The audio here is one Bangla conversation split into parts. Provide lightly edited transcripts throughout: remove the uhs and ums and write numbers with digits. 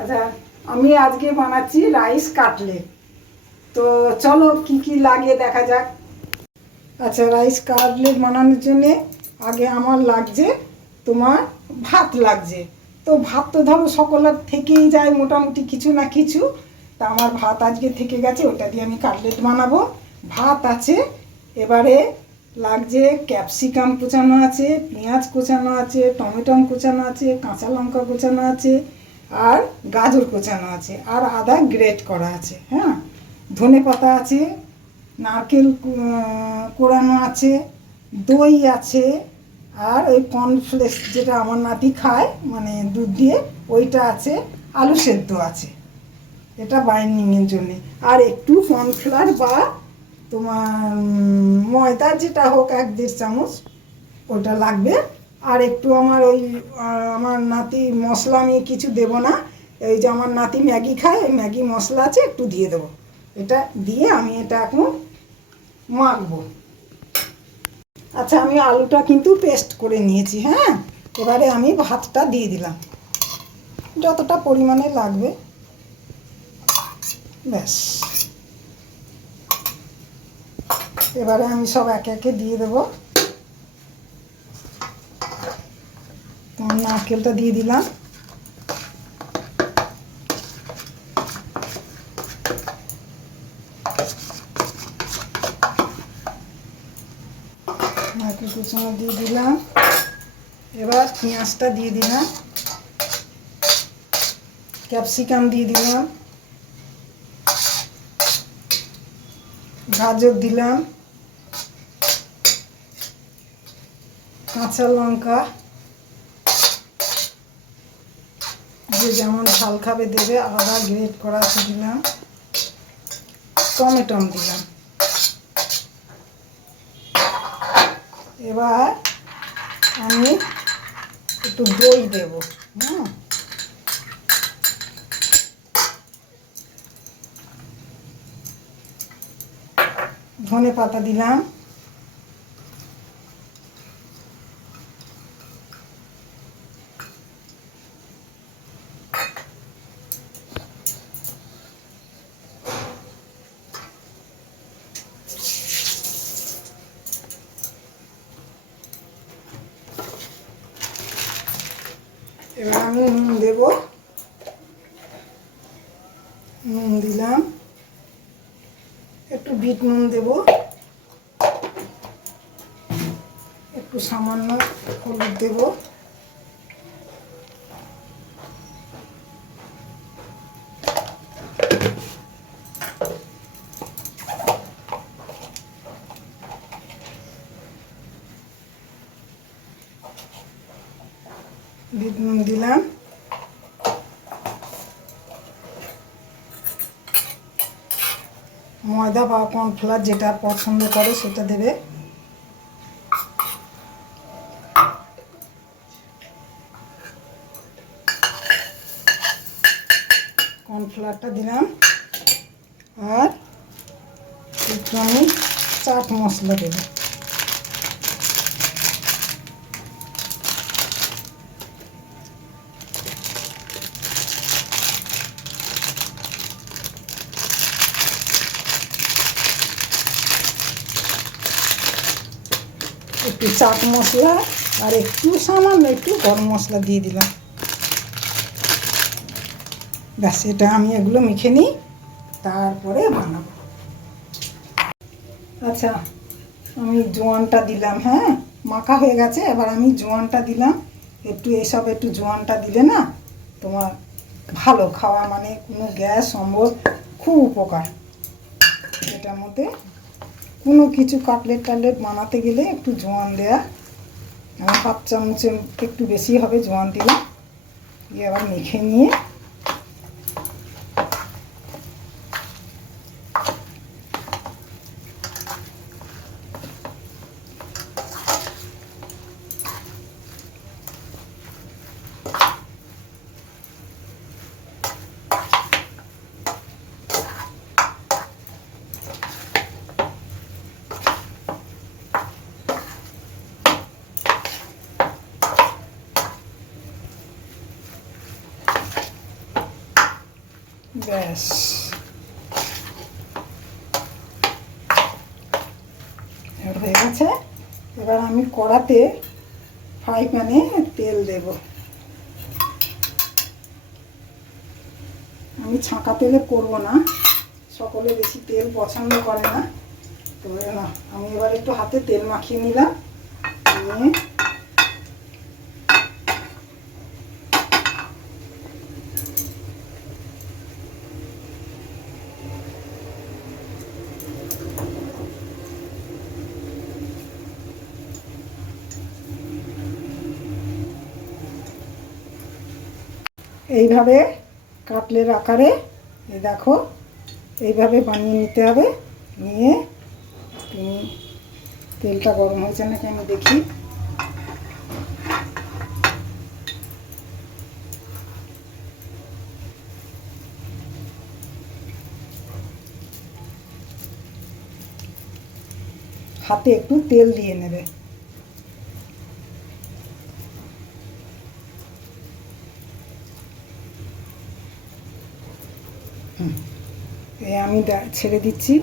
আচ্ছা, আমি আজকে বানাচ্ছি রাইস কাটলেট। তো চলো কি কি লাগে দেখা যাক। আচ্ছা, রাইস কাটলেট বানানোর জন্যে আগে আমার লাগছে তোমার ভাত লাগছে। তো ভাত তো ধরো সকলের থেকেই যায় মোটামুটি কিছু না কিছু। তা আমার ভাত আজকে থেকে গেছে, ওটা দিয়ে আমি কাটলেট বানাবো। ভাত আছে। এবারে লাগছে ক্যাপসিকাম কোচানো আছে, পেঁয়াজ কোচানো আছে, টমেটো কোচানো আছে, কাঁচা লঙ্কা কোচানো আছে, আর গাজর কোচানো আছে, আর আদা গ্রেট করা আছে। হ্যাঁ, ধনে পাতা আছে, নারকেল কোড়ানো আছে, দই আছে, আর ওই কর্নফ্লেক্স যেটা আমার নাতি খায় মানে দুধ দিয়ে, ওইটা আছে, আলু সেদ্ধ আছে, এটা বাইন্ডিংয়ের জন্যে। আর একটু কর্নফ্লাওয়ার বা তোমার ময়দা যেটা হোক 1-1.5 চামচ ওটা লাগবে। আর একটু আমার ওই আমার নাতি মশলা আমি কিছু দেবো না, এই যে আমার নাতি ম্যাগি খায়, ওই ম্যাগি মশলা আছে, একটু দিয়ে দেবো। এটা দিয়ে আমি এটা এখন মাখবো। আচ্ছা, আমি আলুটা কিন্তু পেস্ট করে নিয়েছি। হ্যাঁ, এবারে আমি ভাতটা দিয়ে দিলাম যতটা পরিমাণে লাগবে, ব্যাস। এবারে আমি সব একে একে দিয়ে দেবো। তোমার নারকেলটা দিয়ে দিলাম, নারকেল কুচানো দিয়ে দিলাম। এবার পেঁয়াজটা দিয়ে দিলাম, ক্যাপসিকাম দিয়ে দিলাম, গাজর দিলাম, কাঁচা লঙ্কা, যে যেমন ঝাল খাবে দেবে, আদা গ্রেট করা আছে দিলাম, টমেটো দিলাম। এবার আমি একটু দই দেব। হ্যাঁ, ধনে পাতা দিলাম, এবার আমি নুন দেব, নুন দিলাম, একটু বিট নুন দেব, একটু সামান্য হলুদ দেব, বিট নুন দিলাম। ময়দা বা কর্নফ্লাওয়ার যেটা পছন্দ করে সেটা দেবে। কর্নফ্লাওয়ারটা দিলাম, আর একটু আমি চাট মশলা দেবো। একটু চাট মশলা আর একটু সামান্য একটু গরম মশলা দিয়ে দিলাম, ব্যাস। এটা আমি এগুলো মেখে নিই, তারপরে বানাবো। আচ্ছা, আমি জোয়ানটা দিলাম। হ্যাঁ, মাখা হয়ে গেছে, এবার আমি জোয়ানটা দিলাম। একটু এসব একটু জোয়ানটা দিলে না তোমার ভালো খাওয়া, মানে কোনো গ্যাস অম্বল খুব উপকার। এটার মধ্যে কোনো কিছু কাটলেট টাটলেট বানাতে গেলে একটু জোয়ান দেয়া। আমি 5 চামচের একটু বেশি হবে জোয়ান দিলাম। দিয়ে আবার মেখে নিয়ে ব্যাস, এবার হয়ে গেছে। এবার আমি কড়াতে ফ্রাই প্যানে তেল দেব। আমি ছাঁকা তেলে করব না, সকলে বেশি তেল পছন্দ করে না, তো না আমি এবার একটু হাতে তেল মাখিয়ে নিলাম। নিয়ে এইভাবে কাটলের আকারে, এই দেখো এইভাবে বানিয়ে নিতে হবে। নিয়ে তুমি তেলটা গরম হয়েছে নাকি আমি দেখি। হাতে একটু তেল দিয়ে নেবে। আমি ছেড়ে দিচ্ছি।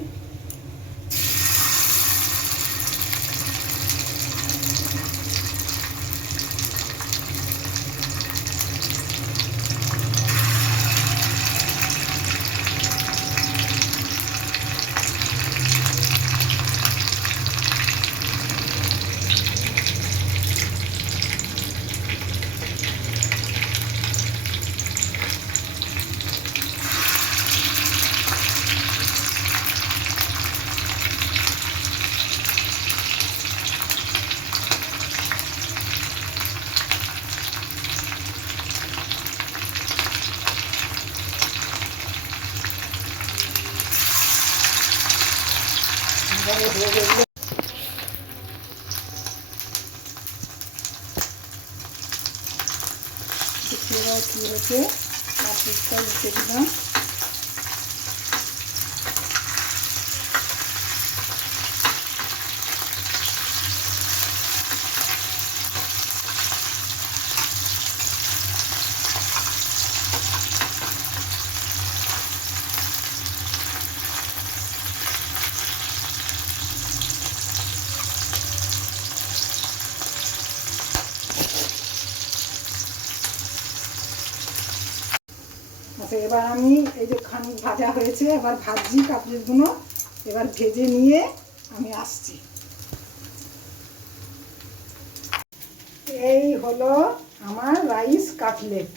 কি হয়েছে, কাপড়টা দিতে দিলাম। আচ্ছা, এবার আমি এই যে খানিক ভাজা হয়েছে, এবার ভাজি কাটলেটগুলো, এবার ভেজে নিয়ে আমি আসছি। এই হলো আমার রাইস কাটলেট।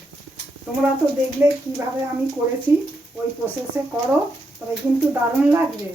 তোমরা তো দেখলে কিভাবে আমি করেছি, ওই প্রসেসে করো, তবে কিন্তু দারুণ লাগবে।